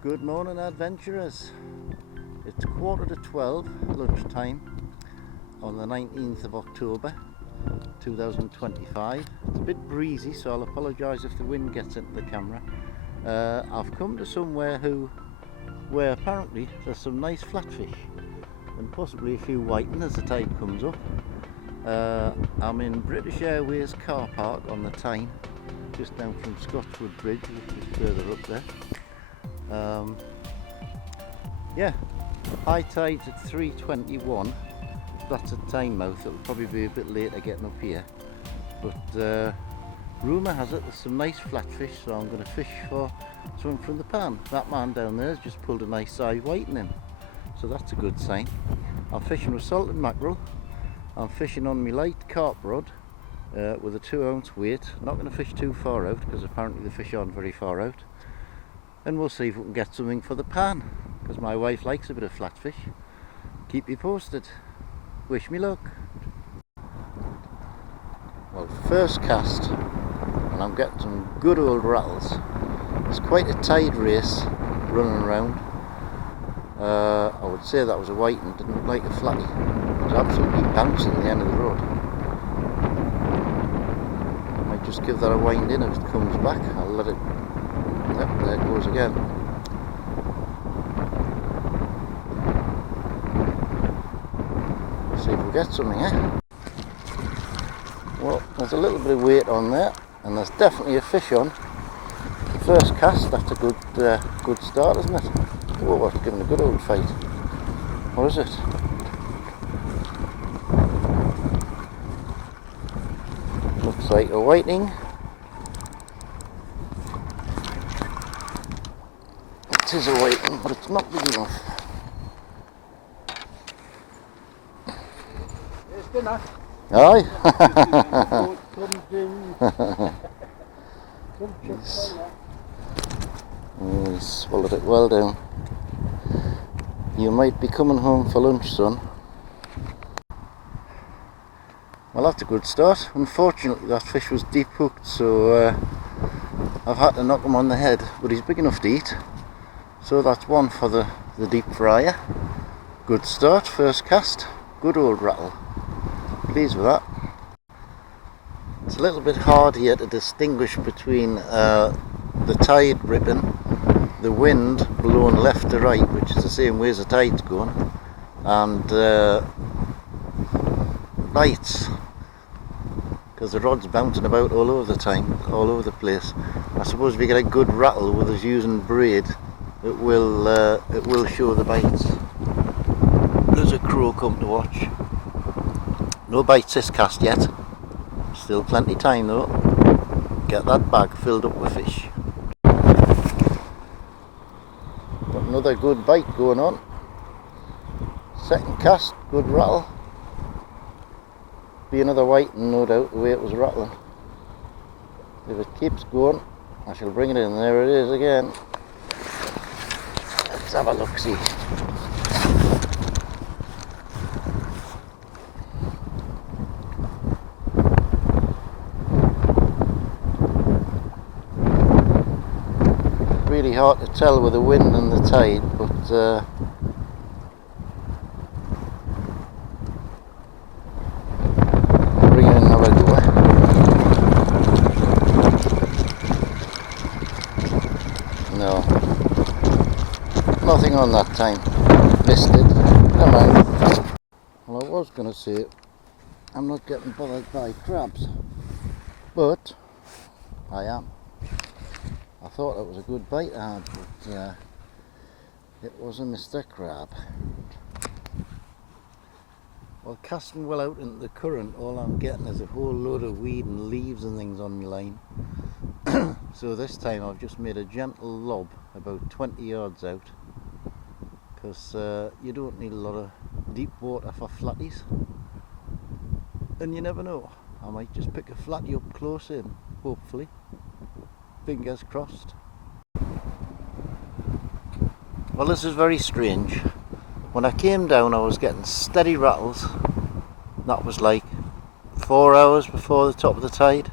Good morning, adventurers. It's 11:45 lunchtime on the 19th of October 2025. It's a bit breezy, so I'll apologise if the wind gets into the camera. I've come to somewhere where apparently there's some nice flatfish and possibly a few whiting as the tide comes up. I'm in British Airways car park on the Tyne, just down from Scotchwood Bridge, which is further up there. Yeah, high tide's at 3:21. That's at Tynemouth. It'll probably be a bit later getting up here, but rumour has it there's some nice flatfish, so I'm going to fish for some from the pan. That man down there has just pulled a nice size whiting in, so that's a good sign. I'm fishing with salted mackerel. I'm fishing on my light carp rod with a 2-ounce weight. Not going to fish too far out because apparently the fish aren't very far out. And we'll see if we can get something for the pan, because my wife likes a bit of flatfish. Keep me posted. Wish me luck. Well, first cast, and I'm getting some good old rattles. It's quite a tide race running around. I would say that was a whiting, didn't look like a flatty. It was absolutely bouncing at the end of the rod. I might just give that a wind in. If it comes back, I'll let it. Yep, there it goes again. See if we get something, eh? Well, there's a little bit of weight on there, and there's definitely a fish on. The first cast, that's a good start, isn't it? Oh, it's giving a good old fight. What is it? Looks like a whiting. It is a whiting, but it's not big enough. It's dinner. Aye. He swallowed it well down. You might be coming home for lunch, son. Well, that's a good start. Unfortunately, that fish was deep hooked, so I've had to knock him on the head, but he's big enough to eat. So that's one for the deep fryer. Good start, first cast. Good old rattle. Pleased with that. It's a little bit hard here to distinguish between the tide ripping, the wind blowing left to right, which is the same way as the tide's going, and bites, because the rod's bouncing about all over the time, all over the place. I suppose if you get a good rattle with us using braid, it will show the bites. There's a crow come to watch. No bites this cast yet. Still plenty time though. Get that bag filled up with fish. Got another good bite going on. Second cast, good rattle. Be another whiting, no doubt, the way it was rattling. If it keeps going, I shall bring it in. There it is again. Let's have a look-see. Really hard to tell with the wind and the tide, but bring it in and have a go. No, nothing on that time. Missed it. Come on. Well, I was going to say I'm not getting bothered by crabs, but I am. I thought it was a good bite I had, but it was a Mr. Crab. Well, casting well out into the current, all I'm getting is a whole load of weed and leaves and things on my line. So this time I've just made a gentle lob about 20 yards out, because you don't need a lot of deep water for flatties, and you never know, I might just pick a flatty up close in, hopefully. Fingers crossed. Well, this is very strange. When I came down I was getting steady rattles. That was like 4 hours before the top of the tide.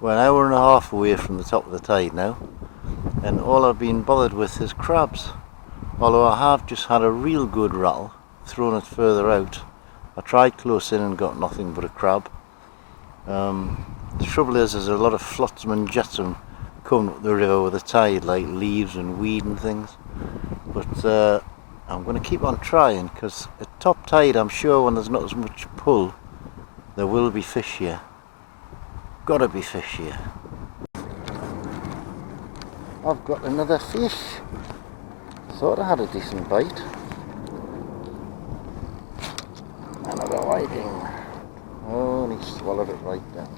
We're an hour and a half away from the top of the tide now. and all I've been bothered with is crabs. Although I have just had a real good rattle, thrown it further out. I tried close in and got nothing but a crab. The trouble is there's a lot of flotsam and jetsam coming up the river with the tide, like leaves and weed and things. But I'm going to keep on trying, because at top tide I'm sure when there's not as much pull there will be fish here. Gotta be fish here. I've got another fish. Thought I had a decent bite. Another whiting. Oh, and he swallowed it right down.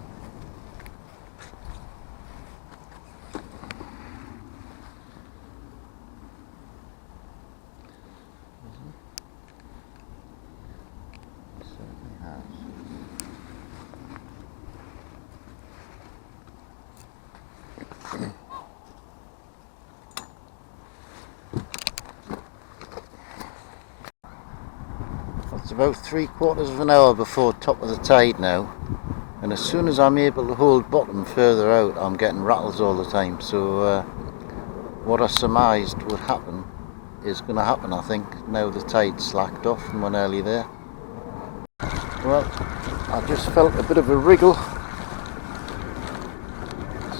He certainly has. It's about 3/4 of an hour before top of the tide now, and as soon as I'm able to hold bottom further out I'm getting rattles all the time, so what I surmised would happen is going to happen, I think, now the tide slacked off from when early there. Well, I just felt a bit of a wriggle,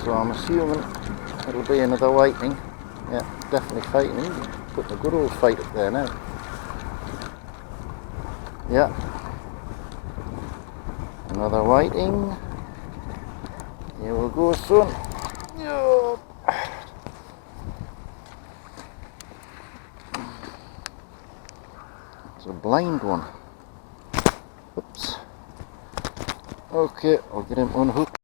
so I'm assuming it'll be another whiting. Yeah, definitely fighting. He's putting a good old fight up there now. Yeah, another whiting. Here we go, son. Yeah. It's a blind one. Oops. Okay, I'll get him unhooked.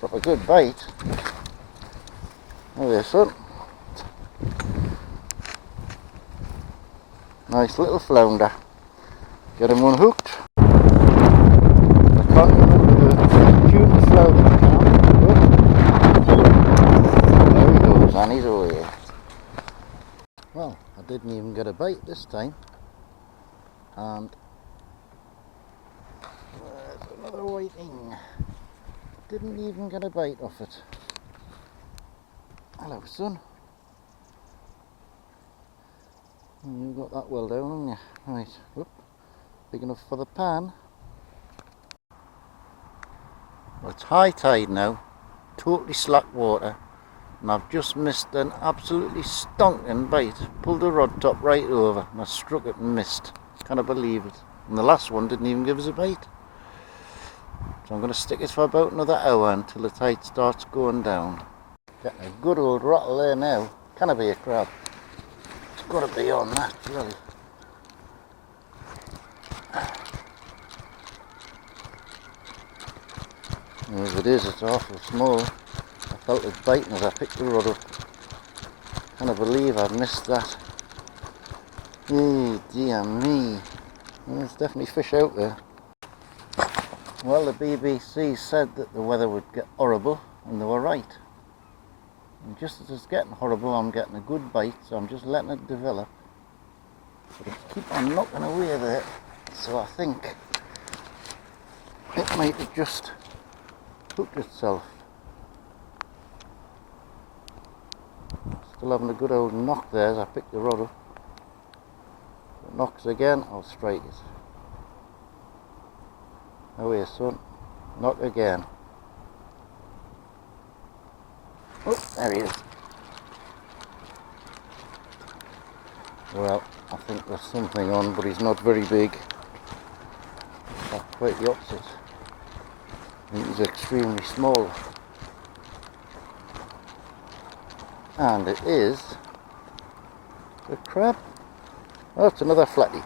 Proper good bite. Oh, there, son. Nice little flounder. Get him unhooked. I can't remember the tune of flounder. There he goes, and he's away. Well, I didn't even get a bite this time. And there's another whiting. Didn't even get a bite off it. Hello, son. You got that well down, haven't you? Right, whoop. Big enough for the pan. Well, it's high tide now, totally slack water, and I've just missed an absolutely stonking bite. Pulled the rod top right over and I struck it and missed. Can't believe it. And the last one didn't even give us a bite. So I'm going to stick it for about another hour until the tide starts going down. Getting a good old rattle there now. Can it be a crab? It's got to be on that, really. And if it is, it's awful small. I felt it biting as I picked the rod up. Can't believe I've missed that. Oh dear me. Well, there's definitely fish out there. Well, the BBC said that the weather would get horrible, and they were right. And just as it's getting horrible, I'm getting a good bite, so I'm just letting it develop. But it keep on knocking away there, so I think it might have just hooked itself. Still having a good old knock there as I pick the rod up. If it knocks again, I'll strike it. Oh here, son. Knock again. Oh, there he is. Well, I think there's something on, but he's not very big. That's quite the opposite. I think he's extremely small. And it is a crab. Oh, it's another flatty,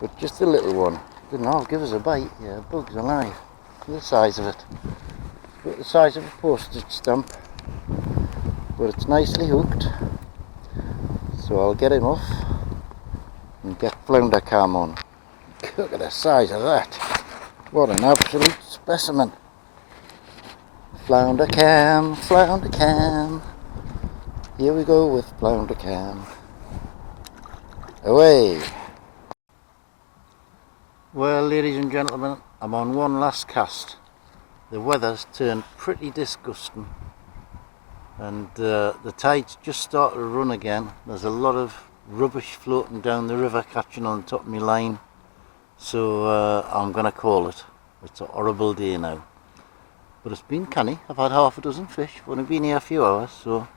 but just a little one. Didn't half give us a bite. Yeah, bug's alive. Look at the size of it. Look at the size of a postage stamp. but it's nicely hooked, so I'll get him off and get flounder cam on. Look at the size of that. What an absolute specimen. Flounder cam, flounder cam. Here we go with flounder cam. Away. Well, ladies and gentlemen, I'm on one last cast. The weather's turned pretty disgusting, and the tide's just started to run again. There's a lot of rubbish floating down the river catching on top of my line, so I'm gonna call it. It's a horrible day now, but it's been canny. I've had half a dozen fish. I've only been here a few hours, so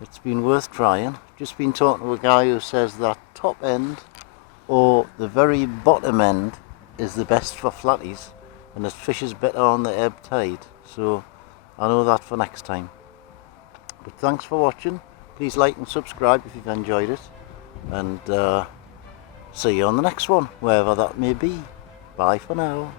it's been worth trying. Just been talking to a guy who says that top end or the very bottom end is the best for flatties, and it fishes better on the ebb tide, so I know that for next time. But thanks for watching. Please like and subscribe if you've enjoyed it, and see you on the next one, wherever that may be. Bye for now.